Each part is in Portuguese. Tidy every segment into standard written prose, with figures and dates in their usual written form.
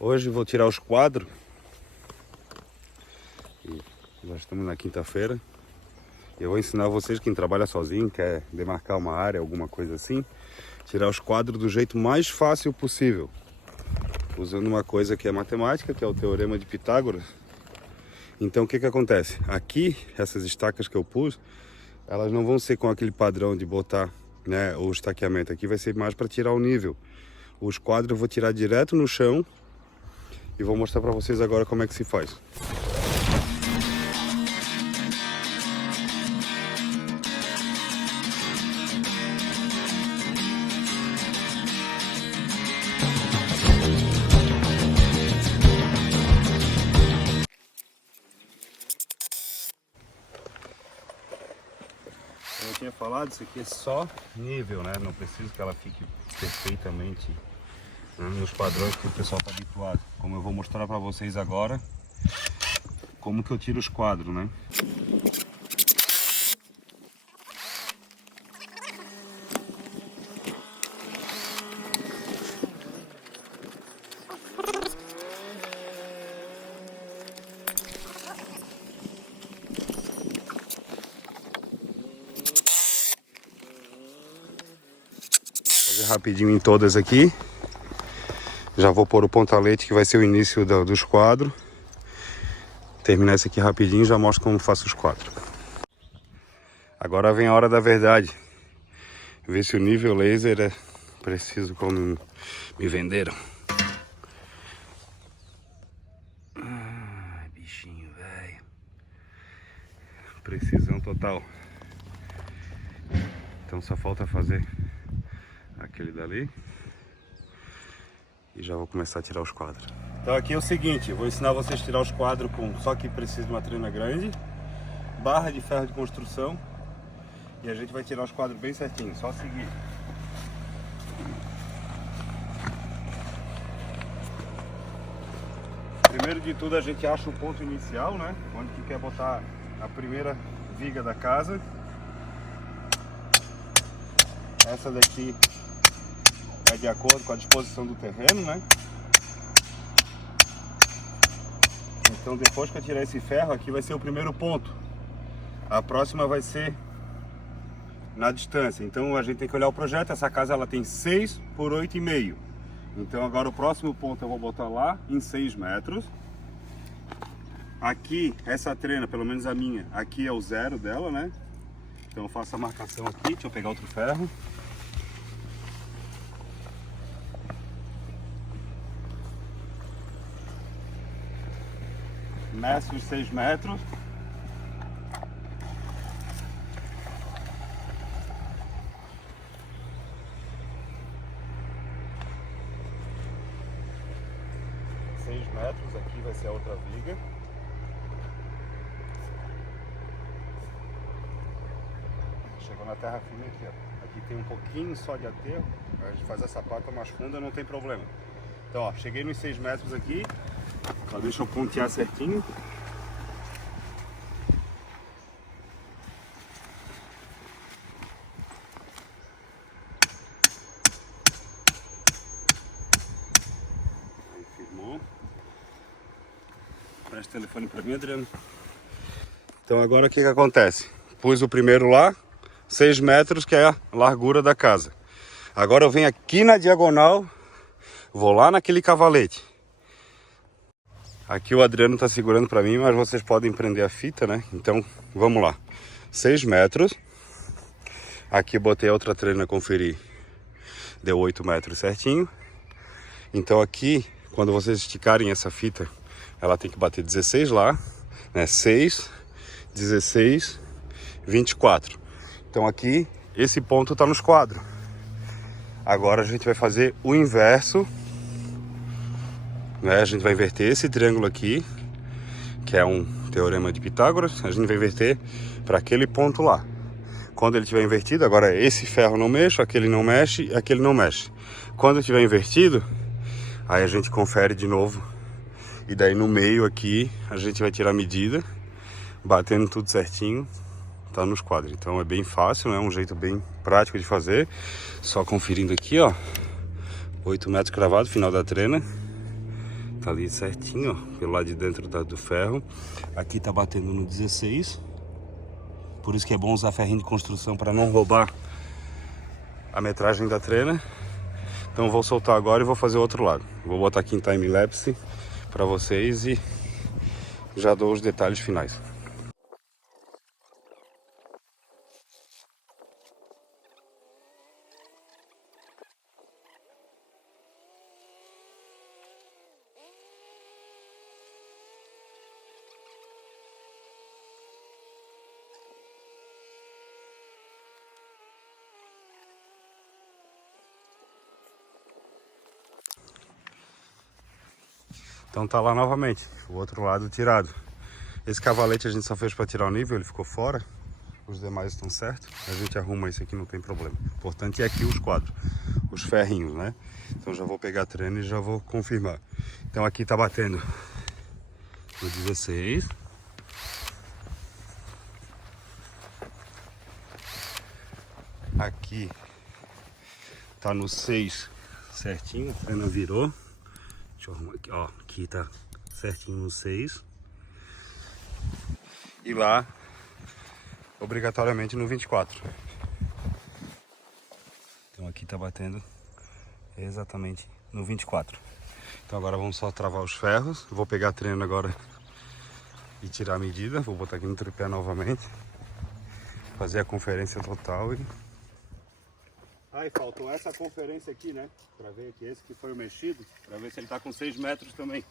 Hoje vou tirar os quadros. E nós estamos na quinta-feira. Eu vou ensinar vocês, quem trabalha sozinho, quer demarcar uma área, alguma coisa assim, tirar os quadros do jeito mais fácil possível. Usando uma coisa que é matemática, que é o Teorema de Pitágoras. Então o que acontece? Aqui, essas estacas que eu pus, elas não vão ser com aquele padrão de botar, né, o estaqueamento. Aqui vai ser mais para tirar o nível. Os quadros eu vou tirar direto no chão e vou mostrar para vocês agora como é que se faz. Como eu tinha falado, isso aqui é só nível, né? Não preciso que ela fique perfeitamente, né, nos padrões que o pessoal está habituado. Como eu vou mostrar para vocês agora, como que eu tiro os quadros, né? Rapidinho em todas aqui. Já vou pôr o pontalete, que vai ser o início dos quadros. Terminar esse aqui rapidinho e já mostro como faço os quadros. Agora vem a hora da verdade. Ver se o nível laser é preciso como me venderam. Ai, bichinho, velho. Precisão total. Então só falta fazer aquele dali e já vou começar a tirar os quadros. Então aqui é o seguinte, eu vou ensinar vocês a tirar os quadros só que precisa de uma trena grande, barra de ferro de construção, e a gente vai tirar os quadros bem certinho, só seguir. Primeiro de tudo a gente acha o ponto inicial, né, onde que quer botar a primeira viga da casa. Essa daqui é de acordo com a disposição do terreno, né? Então depois que eu tirar esse ferro, aqui vai ser o primeiro ponto. A próxima vai ser na distância. Então a gente tem que olhar o projeto. Essa casa ela tem 6 por 8,5. Então agora o próximo ponto eu vou botar lá em 6 metros. Aqui, essa trena, pelo menos a minha, aqui é o zero dela, né? Então eu faço a marcação aqui, deixa eu pegar outro ferro. Meço os 6 metros. Aqui vai ser a outra viga. Chegou na terra firme aqui, ó. Aqui tem um pouquinho só de aterro. A gente faz essa pata mais funda, não tem problema. Então, ó, cheguei nos 6 metros aqui. Só deixa eu pontear certinho. Aí firmou. Presta o telefone para mim, Adriano. Então agora o que acontece? Pus o primeiro lá, 6 metros, que é a largura da casa. Agora eu venho aqui na diagonal, vou lá naquele cavalete. Aqui o Adriano está segurando para mim, mas vocês podem prender a fita, né? Então vamos lá. 6 metros. Aqui eu botei a outra trena, conferir. Deu 8 metros certinho. Então aqui, quando vocês esticarem essa fita, ela tem que bater 16 lá, né? 6, 16, 24. Então aqui, esse ponto está nos quadros. Agora a gente vai fazer o inverso, né? A gente vai inverter esse triângulo aqui, que é um teorema de Pitágoras. A gente vai inverter para aquele ponto lá. Quando ele estiver invertido, agora esse ferro não mexe, aquele não mexe, aquele não mexe. Quando estiver invertido, aí a gente confere de novo. E daí no meio aqui, a gente vai tirar a medida, batendo tudo certinho, tá nos quadros. Então é bem fácil, né? Um jeito bem prático de fazer. Só conferindo aqui, ó. 8 metros cravado, final da trena. Tá ali certinho, ó, pelo lado de dentro do ferro. Aqui tá batendo no 16. Por isso que é bom usar ferrinho de construção para não roubar a metragem da trena. Então eu vou soltar agora e vou fazer o outro lado. Vou botar aqui em time-lapse para vocês e já dou os detalhes finais. Então tá lá novamente, o outro lado tirado. Esse cavalete a gente só fez para tirar o nível, ele ficou fora. Os demais estão certos. A gente arruma isso aqui, não tem problema. O importante é aqui os quadros, os ferrinhos, né? Então já vou pegar a trena e já vou confirmar. Então aqui tá batendo no 16. Aqui tá no 6 certinho, a trena virou. Deixa eu arrumar aqui, ó. Aqui tá certinho no 6. E lá, obrigatoriamente no 24. Então aqui tá batendo exatamente no 24. Então agora vamos só travar os ferros. Vou pegar a trena agora e tirar a medida. Vou botar aqui no tripé novamente. Fazer a conferência total e... Aí faltou essa conferência aqui, né? Pra ver que esse que foi o mexido. Pra ver se ele tá com 6 metros também.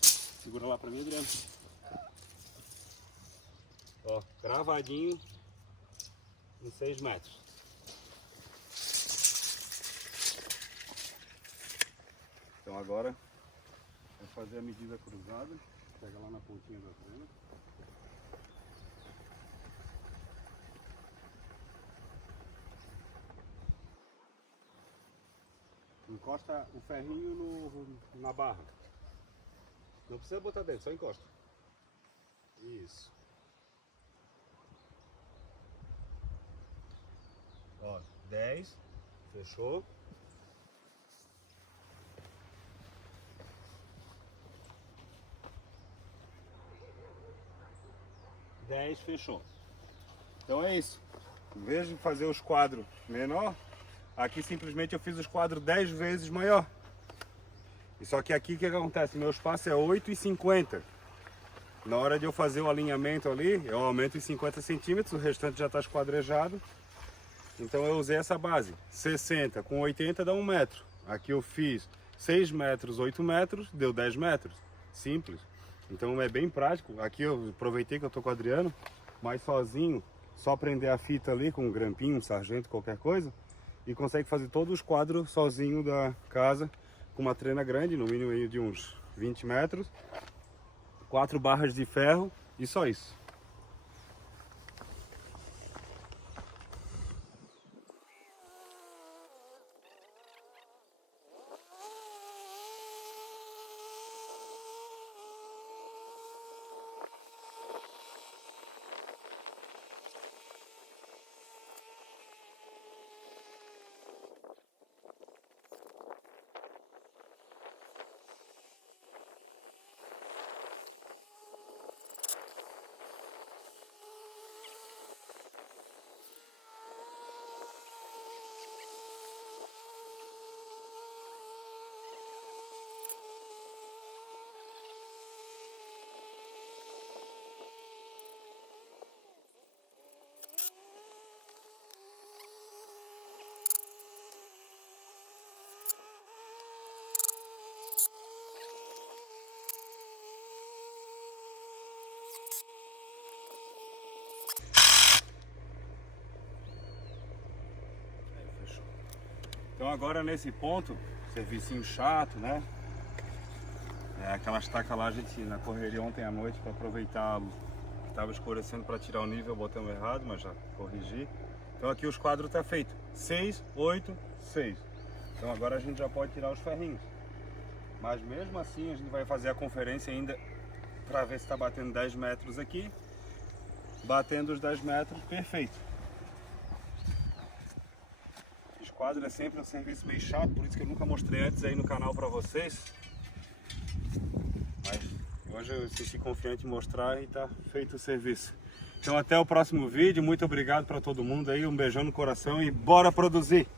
Segura lá pra mim, Adriano. Ó, cravadinho em 6 metros. Então agora vou fazer a medida cruzada. Pega lá na pontinha da trena. Encosta o ferrinho na barra. Não precisa botar dentro, só encosta. Isso. Ó, 10. Fechou. Fechou. Então é isso. Em vez de fazer os quadros menor, aqui simplesmente eu fiz os quadros 10 vezes maior. E só que aqui o que acontece? Meu espaço é 8,50. Na hora de eu fazer o alinhamento ali, eu aumento em 50 centímetros, o restante já está esquadrejado. Então eu usei essa base. 60 com 80 dá 1 metro. Aqui eu fiz 6 metros, 8 metros, deu 10 metros. Simples. Então é bem prático. Aqui eu aproveitei que eu tô com o Adriano, mas sozinho, só prender a fita ali com um grampinho, um sargento, qualquer coisa, e consegue fazer todos os quadros sozinho da casa, com uma trena grande, no mínimo aí de uns 20 metros, 4 barras de ferro e só isso. Então agora nesse ponto, servicinho chato, né? Aquela estaca lá a gente na correria ontem à noite para aproveitar que estava escurecendo para tirar o nível, botamos errado, mas já corrigi. Então aqui os quadros tá feito 6, 8, 6. Então agora a gente já pode tirar os ferrinhos. Mas mesmo assim a gente vai fazer a conferência ainda para ver se está batendo 10 metros aqui. Batendo os 10 metros, perfeito. Quadro é sempre um serviço meio chato, por isso que eu nunca mostrei antes aí no canal para vocês. Hoje eu senti confiante em mostrar e tá feito o serviço. Então até o próximo vídeo, muito obrigado para todo mundo aí, um beijão no coração e bora produzir!